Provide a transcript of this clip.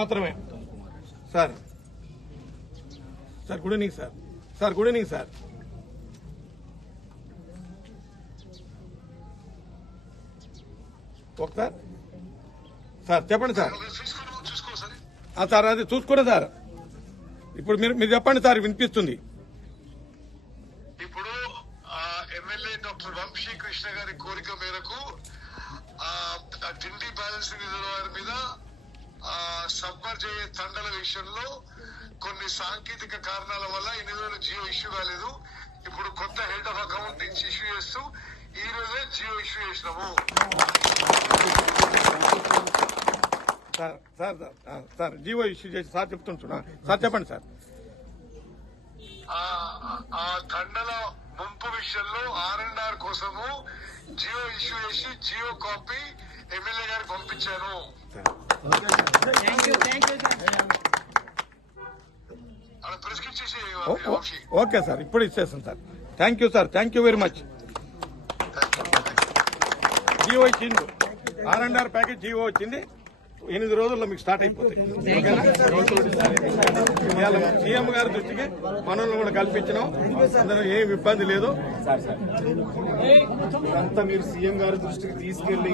మాత్రమే sir. Sir good evening sir. Sir good evening sir. ఒకసారి sir చెప్పండి sir. Sir అది చూసుకునే సార్. ఇప్పుడు మీరు చెప్పండి సార్, వినిపిస్తుంది. ఇప్పుడు ఎమ్మెల్యే డాక్టర్ వంశీ కృష్ణ గారి కోరిక మేరకు డిండి బ్యాలెన్సింగ్ రిజర్వాయర్ మీద సబ్మర్జ్ అయ్యే తండల విషయంలో కొన్ని సాంకేతిక కారణాల వల్ల ఇన్ని రోజులు జియో ఇష్యూ కాలేదు. ఇప్పుడు కొత్త హెడ్ ఆఫ్ అకౌంట్ ఇష్యూ చేస్తూ ఈ రోజే జియో ఇష్యూ చేసినాము. సార్ జియో ఇష్యూ చేసి సార్ చెప్తుంటున్నా. సార్ చెప్పండి సార్. ఆ తండల ముంపు విషయంలో R&R కోసము జియో ఇష్యూ చేసి జియో కాపీ ఎమ్మెల్యే గారికి పంపించాను. ఓకే సార్, ఇప్పుడు ఇచ్చేస్తాను sir. Thank you sir. Thank you very much. Jio ఇచ్చింది, R&R ప్యాకేజ్ జియో వచ్చింది. 8 రోజుల్లో మీకు స్టార్ట్ అయిపోతాయి. సీఎం గారి దృష్టికి మనల్ని కూడా కల్పించినాం. అందరూ ఏం ఇబ్బంది లేదు. అంతా మీరు సీఎం గారి దృష్టికి తీసుకెళ్లి